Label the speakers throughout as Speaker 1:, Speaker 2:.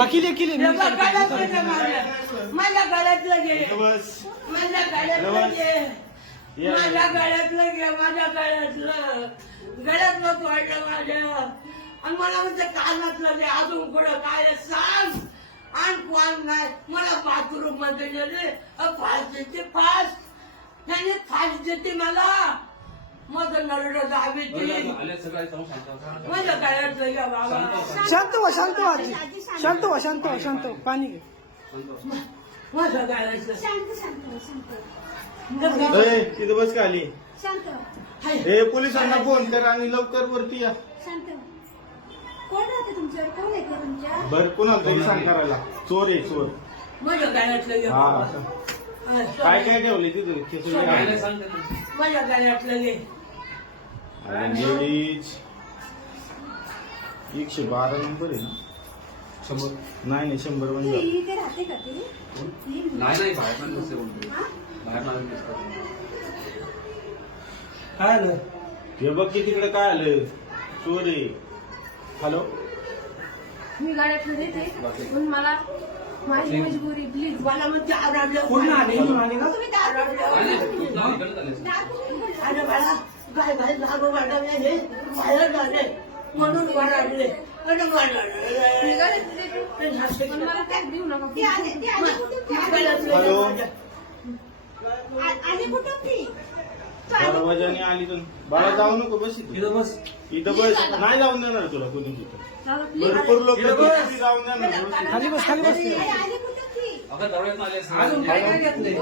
Speaker 1: माझ्या गळ्यातलं घे, माझ्या गळ्यातलं घे, माझ्या गळ्यातलं घे, माझ्या गळ्यातलं वाटलं माझ्या. आणि मला म्हणजे कानातलं घे, अजून पुढं काय सांग. आणि कोण नाही मला बाथरूम मध्ये गेले, फास देते, फास त्याने फास देते मला. माझं नरड दाबी माझ्या गळ्यातलं घ्या बाबा.
Speaker 2: शांत व्हा, शांत व्हा, शांत व्हा, शांत व्हा, शांत व्हा. पाणी घे.
Speaker 1: माझ्या गळ्यातलं
Speaker 3: तिथं बस का आली.
Speaker 4: शांत
Speaker 3: हे पोलिसांना फोन कर आणि लवकर वरती या.
Speaker 4: शांत कोण राहते तुमच्यावर? कोण येते तुमच्या?
Speaker 3: बर कोणाला तरी सांग करायला. चोर आहे चोर.
Speaker 1: माझ्या गळ्यातलं घे
Speaker 3: हा
Speaker 1: बाबा.
Speaker 3: काय काय ठेवले तिथं खिचडी आहे.
Speaker 1: माझ्या गळ्यातलं घे.
Speaker 3: लेडीज 112 नंबर आहे ना. 100 नाही 100 म्हणजे
Speaker 4: ती इथे राहते का ती?
Speaker 5: नाही बाहेर पण नसते कोणतरी बाहेर मला दिसतात.
Speaker 2: काय आलं?
Speaker 3: हे बघ की तिकडे काय आलं. चोर आहे. हॅलो
Speaker 4: मी गाड्यातलं देते पण मला माझी मजबुरी प्लीज.
Speaker 1: मला म्हणजे आवडलं
Speaker 2: पूर्ण आले इथून आले का?
Speaker 4: तुम्ही दार
Speaker 1: अरे बाळा काय काय झालं वाढवले हे बाहेर झाले म्हणून वाढले. अरे
Speaker 4: मी गाड्यातलं देते पण मला टॅग देऊ नका. ती आली
Speaker 3: हॅलो
Speaker 4: आली कुठं ती?
Speaker 3: दरवाजाने आली तर बाळा जाऊ नको बस इथं बस. इथं बस नाही जाऊन देणार तुला कोणी तिथं. भरपूर लोक जाऊन देणार.
Speaker 2: खाली बस, खाली बस.
Speaker 4: आली कुठं ती?
Speaker 5: अगं दरवाज्यात आले असते.
Speaker 2: अजून काय काय घेतलंय?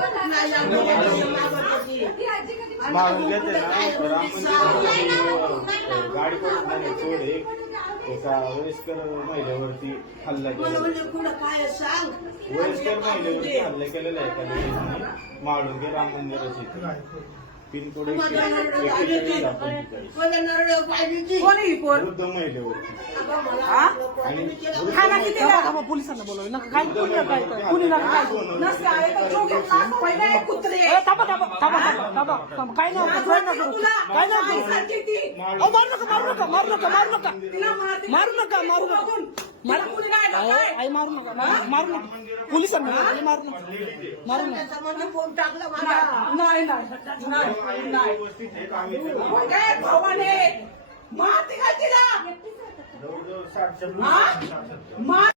Speaker 4: ती आजी कधी
Speaker 3: मारून घेते ना राम मंदिर गाडी पडत नाही. चोर एका वयस्कर महिलेवरती हल्ला
Speaker 1: मला
Speaker 3: केला.
Speaker 1: म्हणजे पुढं काय सांग.
Speaker 3: वयस्कर महिलेवरती हल्ला केलेला आहे एका लेडीजने. माळुंगे राम मंदिराची पिनकोड
Speaker 1: माझ्या नरड पाहिजे माझ्या नरड पाहिजे
Speaker 2: कोणी कोण?
Speaker 3: वृद्ध महिलेवरती आणि
Speaker 2: खाना किती द्या? पोलिसांना बोलवलं नका. काय कुणी काय कुणी नका काय नसते. आहे का? जो घेतला पहिला एक कुत्रे. थांबा थांबा थांबा थांबा थांबा. काय नाही होत, काय नका करू. काय नाही होत. अहो, मारू नका, मारू नका, मारू नका, मारू नका, मारू नका, मारू नका. आई मारू नका, मारू नका. पोलिसांना बोलवलं, मारू नका, मारू नका.
Speaker 1: फोन टाकला मला.
Speaker 2: नाही नाही नाही.
Speaker 1: भावाने माती का तिला
Speaker 3: जवळजवळ 60
Speaker 1: मा